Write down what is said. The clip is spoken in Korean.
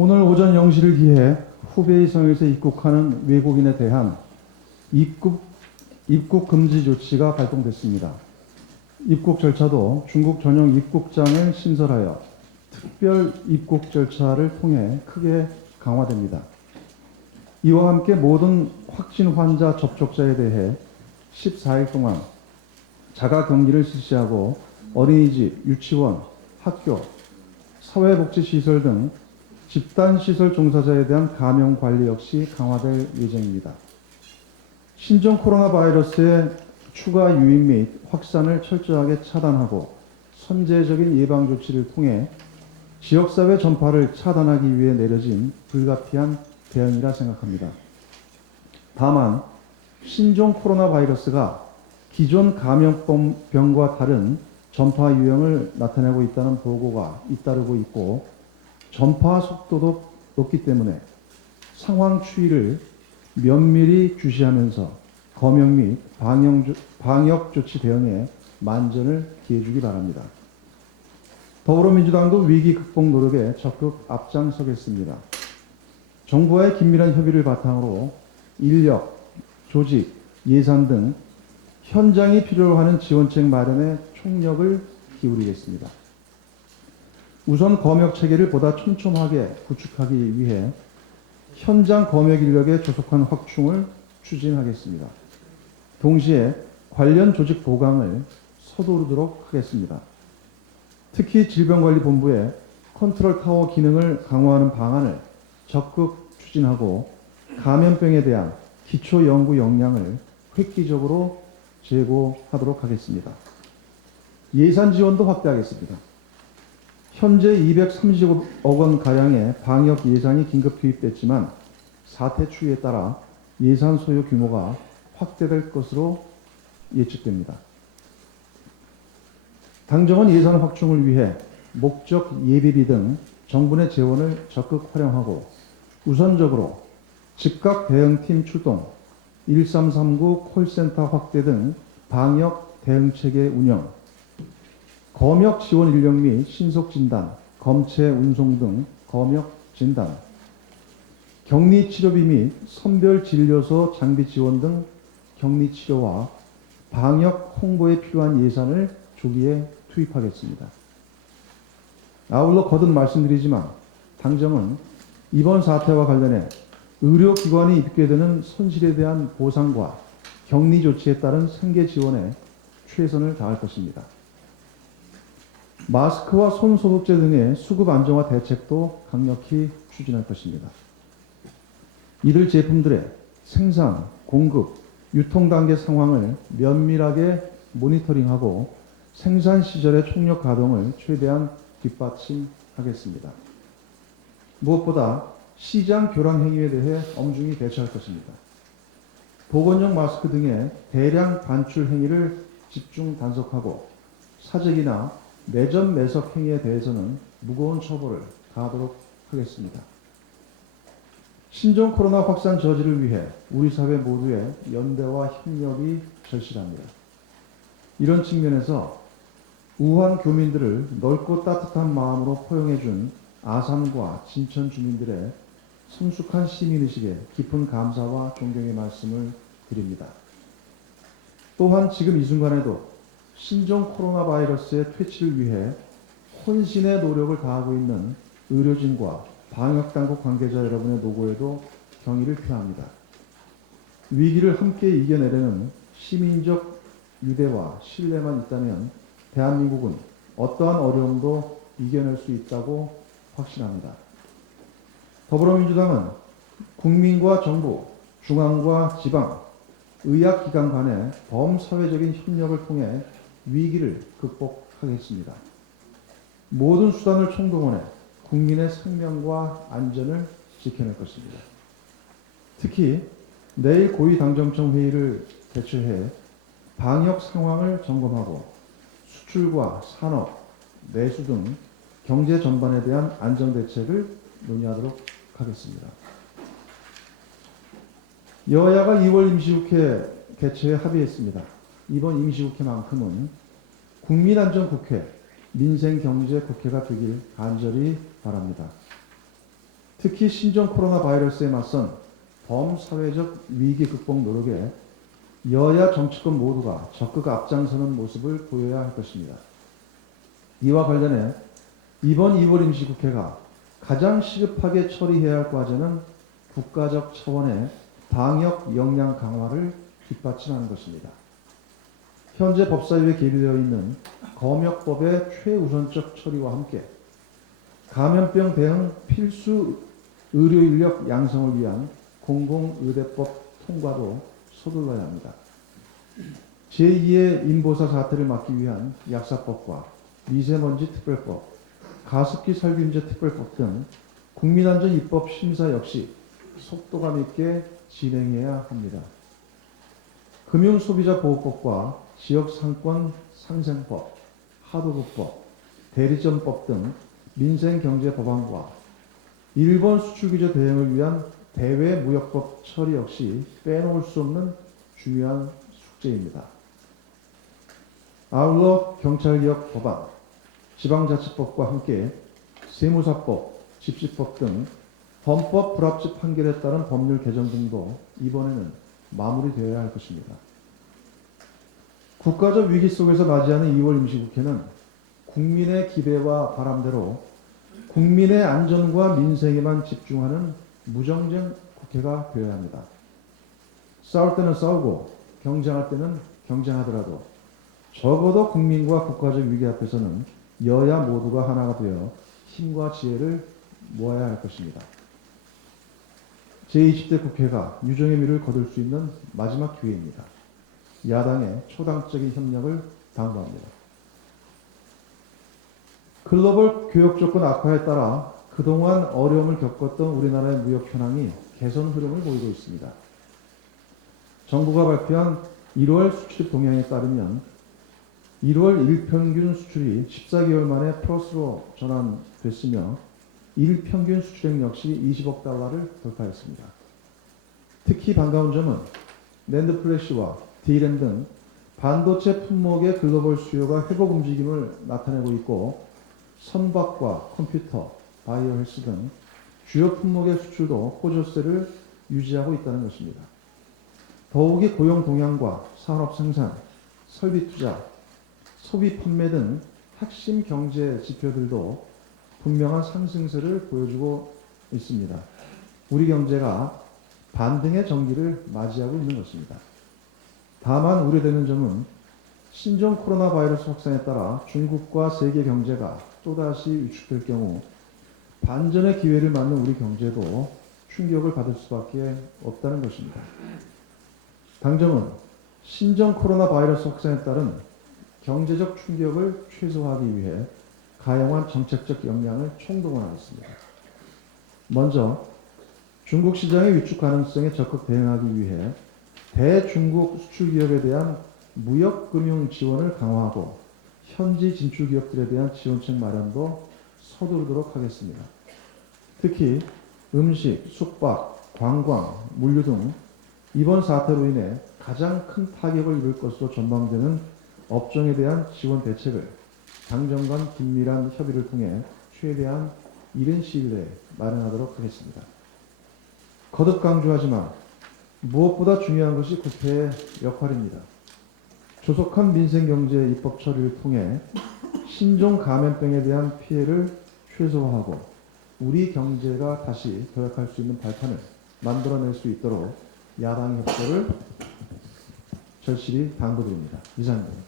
오늘 오전 0시를 기해 후베이 성에서 입국하는 외국인에 대한 입국 금지 조치가 발동됐습니다. 입국 절차도 중국 전용 입국장을 신설하여 특별 입국 절차를 통해 크게 강화됩니다. 이와 함께 모든 확진 환자 접촉자에 대해 14일 동안 자가 격리를 실시하고 어린이집, 유치원, 학교, 사회복지시설 등 집단시설 종사자에 대한 감염 관리 역시 강화될 예정입니다. 신종 코로나 바이러스의 추가 유입 및 확산을 철저하게 차단하고 선제적인 예방 조치를 통해 지역사회 전파를 차단하기 위해 내려진 불가피한 대응이라 생각합니다. 다만 신종 코로나 바이러스가 기존 감염병과 다른 전파 유형을 나타내고 있다는 보고가 잇따르고 있고 전파 속도도 높기 때문에 상황 추이를 면밀히 주시하면서 검역 및 방역 조치 대응에 만전을 기해주기 바랍니다. 더불어민주당도 위기 극복 노력에 적극 앞장서겠습니다. 정부와의 긴밀한 협의를 바탕으로 인력, 조직, 예산 등 현장이 필요로 하는 지원책 마련에 총력을 기울이겠습니다. 우선 검역 체계를 보다 촘촘하게 구축하기 위해 현장 검역 인력의 조속한 확충을 추진하겠습니다. 동시에 관련 조직 보강을 서두르도록 하겠습니다. 특히 질병관리본부의 컨트롤 타워 기능을 강화하는 방안을 적극 추진하고 감염병에 대한 기초 연구 역량을 획기적으로 제고하도록 하겠습니다. 예산 지원도 확대하겠습니다. 현재 230억 원 가량의 방역 예산이 긴급 투입됐지만 사태 추이에 따라 예산 소요 규모가 확대될 것으로 예측됩니다. 당정은 예산 확충을 위해 목적 예비비 등 정부 내 재원을 적극 활용하고 우선적으로 즉각 대응팀 출동, 1339 콜센터 확대 등 방역 대응체계 운영, 검역 지원 인력 및 신속 진단, 검체 운송 등 검역 진단, 격리 치료비 및 선별 진료소 장비 지원 등 격리 치료와 방역 홍보에 필요한 예산을 조기에 투입하겠습니다. 아울러 거듭 말씀드리지만 당정은 이번 사태와 관련해 의료기관이 입게 되는 손실에 대한 보상과 격리 조치에 따른 생계 지원에 최선을 다할 것입니다. 마스크와 손 소독제 등의 수급 안정화 대책도 강력히 추진할 것입니다. 이들 제품들의 생산, 공급, 유통 단계 상황을 면밀하게 모니터링하고 생산 시절의 총력 가동을 최대한 뒷받침하겠습니다. 무엇보다 시장 교란 행위에 대해 엄중히 대처할 것입니다. 보건용 마스크 등의 대량 반출 행위를 집중 단속하고 사재기나 매점 매석 행위에 대해서는 무거운 처벌을 가하도록 하겠습니다. 신종 코로나 확산 저지를 위해 우리 사회 모두의 연대와 협력이 절실합니다. 이런 측면에서 우한 교민들을 넓고 따뜻한 마음으로 포용해준 아산과 진천 주민들의 성숙한 시민의식에 깊은 감사와 존경의 말씀을 드립니다. 또한 지금 이 순간에도 신종 코로나 바이러스의 퇴치를 위해 혼신의 노력을 다하고 있는 의료진과 방역당국 관계자 여러분의 노고에도 경의를 표합니다. 위기를 함께 이겨내려는 시민적 유대와 신뢰만 있다면 대한민국은 어떠한 어려움도 이겨낼 수 있다고 확신합니다. 더불어민주당은 국민과 정부, 중앙과 지방, 의학기관 간의 범사회적인 협력을 통해 위기를 극복하겠습니다. 모든 수단을 총동원해 국민의 생명과 안전을 지켜낼 것입니다. 특히 내일 고위당정청 회의를 개최해 방역 상황을 점검하고 수출과 산업, 내수 등 경제 전반에 대한 안정대책을 논의하도록 하겠습니다. 여야가 2월 임시국회 개최에 합의했습니다. 이번 임시국회만큼은 국민안전국회, 민생경제국회가 되길 간절히 바랍니다. 특히 신종 코로나 바이러스에 맞선 범사회적 위기 극복 노력에 여야 정치권 모두가 적극 앞장서는 모습을 보여야 할 것입니다. 이와 관련해 이번 2월 임시국회가 가장 시급하게 처리해야 할 과제는 국가적 차원의 방역 역량 강화를 뒷받침하는 것입니다. 현재 법사위에 계류되어 있는 검역법의 최우선적 처리와 함께 감염병 대응 필수 의료 인력 양성을 위한 공공의대법 통과도 서둘러야 합니다. 제2의 인보사 사태를 막기 위한 약사법과 미세먼지 특별법, 가습기 살균제 특별법 등 국민안전 입법 심사 역시 속도감 있게 진행해야 합니다. 금융소비자보호법과 지역상권 상생법, 하도급법, 대리점법 등 민생경제 법안과 일본 수출규제 대응을 위한 대외무역법 처리 역시 빼놓을 수 없는 중요한 숙제입니다. 아울러 경찰개혁 법안, 지방자치법과 함께 세무사법, 집시법 등 헌법 불합치 판결에 따른 법률 개정 등도 이번에는 마무리되어야 할 것입니다. 국가적 위기 속에서 맞이하는 2월 임시국회는 국민의 기대와 바람대로 국민의 안전과 민생에만 집중하는 무정쟁 국회가 되어야 합니다. 싸울 때는 싸우고 경쟁할 때는 경쟁하더라도 적어도 국민과 국가적 위기 앞에서는 여야 모두가 하나가 되어 힘과 지혜를 모아야 할 것입니다. 제20대 국회가 유정의 미를 거둘 수 있는 마지막 기회입니다. 야당의 초당적인 협력을 당부합니다. 글로벌 교역 조건 악화에 따라 그동안 어려움을 겪었던 우리나라의 무역 현황이 개선 흐름을 보이고 있습니다. 정부가 발표한 1월 수출 동향에 따르면 1월 일평균 수출이 14개월 만에 플러스로 전환됐으며 일평균 수출액 역시 20억 달러를 돌파했습니다. 특히 반가운 점은 낸드 플래시와 D램 등 반도체 품목의 글로벌 수요가 회복 움직임을 나타내고 있고 선박과 컴퓨터, 바이오 헬스 등 주요 품목의 수출도 호조세를 유지하고 있다는 것입니다. 더욱이 고용 동향과 산업 생산, 설비 투자, 소비 판매 등 핵심 경제 지표들도 분명한 상승세를 보여주고 있습니다. 우리 경제가 반등의 전기를 맞이하고 있는 것입니다. 다만 우려되는 점은 신종 코로나 바이러스 확산에 따라 중국과 세계 경제가 또다시 위축될 경우 반전의 기회를 맞는 우리 경제도 충격을 받을 수밖에 없다는 것입니다. 당정은 신종 코로나 바이러스 확산에 따른 경제적 충격을 최소화하기 위해 가용한 정책적 역량을 총동원하겠습니다. 먼저 중국 시장의 위축 가능성에 적극 대응하기 위해 대중국 수출 기업에 대한 무역 금융 지원을 강화하고 현지 진출 기업들에 대한 지원책 마련도 서두르도록 하겠습니다. 특히 음식, 숙박, 관광, 물류 등 이번 사태로 인해 가장 큰 타격을 입을 것으로 전망되는 업종에 대한 지원 대책을 당정 간 긴밀한 협의를 통해 최대한 이른 시일 내에 마련하도록 하겠습니다. 거듭 강조하지만 무엇보다 중요한 것이 국회의 역할입니다. 조속한 민생경제 입법 처리를 통해 신종 감염병에 대한 피해를 최소화하고 우리 경제가 다시 도약할 수 있는 발판을 만들어낼 수 있도록 야당의 협조를 절실히 당부드립니다. 이상입니다.